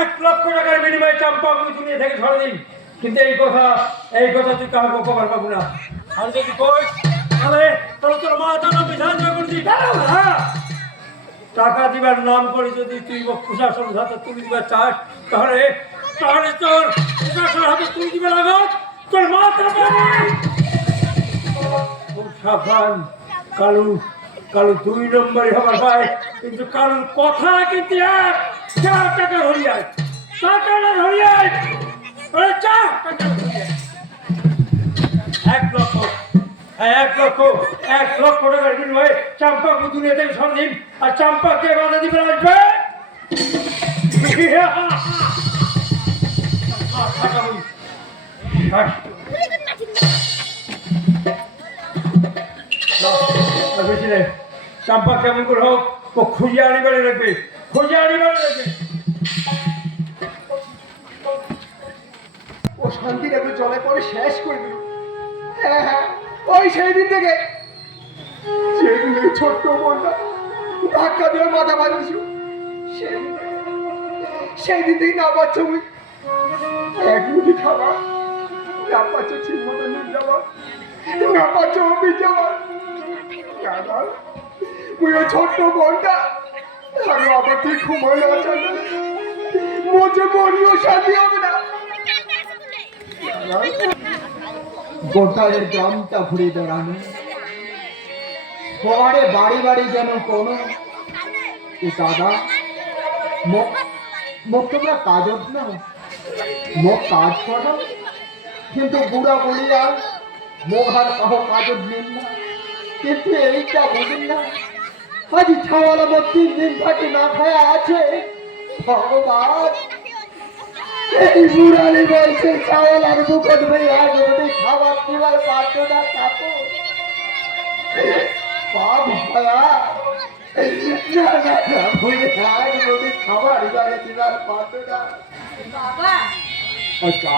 এক লক্ষ টাকার বিনিময়ে চাম্পা দুনিয়া থেকে সরে দিন। কিন্তু এই কথা এই কথা তুই কাউকে কবার পাবো না। আর যদি কই তাহলে তাহলে তোর মা তারা বিধান করে দিই হ্যাঁ। টাকা দিবার নাম করে যদি তুই প্রশাসনের হাতে তুলে দিবার চাস, তাহলে তাহলে তোর প্রশাসনের হাতে তুলে দিবে লাগো তোর মা খুব সাবধান কালু কালু দুই নম্বরই হবার ভাই কিন্তু কালুর কথা কিন্তু এক চার টাকা হরিয়ায় চার টাকা এক লক্ষ হ্যাঁ, এক লক্ষ এক লক্ষ টাকার বিনিময়ে চাম্পাকে দুনিয়া থেকে সরদিন আর চাম্পাকে বাধা দিবে আসবে বেশি নেই। চাম্পা কেমন করে হোক, ও খুঁজে আনিবারে রাখবে খুঁজে আনিবারে রাখবে ও শান্তির একটু জলে পরে শেষ করে দিল। হ্যাঁ হ্যাঁ ওই সেই দিন থেকে। যেদিন এই ছোট্ট বোনটা ধাক্কা দিয়ে মাথা বাজিয়েছিল সেই দিন থেকে না পাচ্ছ ওই এক মুঠি খাবার। না পাচ্ছ ঠিক মতো নিয়ে যাওয়ার না পাচ্ছ অফিস যাওয়ার তুই ঘুমালো আছে মরিও শান্তি হবে না। গোটালের গ্রামটা ঘুরে বেড়ানো। শহরে বাড়ি বাড়ি যেন কোনো দাদা মুখ তোমরা কাজ না মুখ কাজ করো। কিন্তু বুড়া বলিয়া মুখ আর কাহ কাজ নিন না। কিন্তু এইটা বুঝুন না। আজ ছাওয়ালা মধ্যে দিন থাকি না খায়া আছে। ভগবান এই বুড়ালি বয়সে আর মুখত ভাই আজ ওদের খাবার দিবার পারত না কাকু? বাপ ভায়া না না না ভুলে আজ ওদের খাবার দিবার দিবার পারত না বাবা। আচ্ছা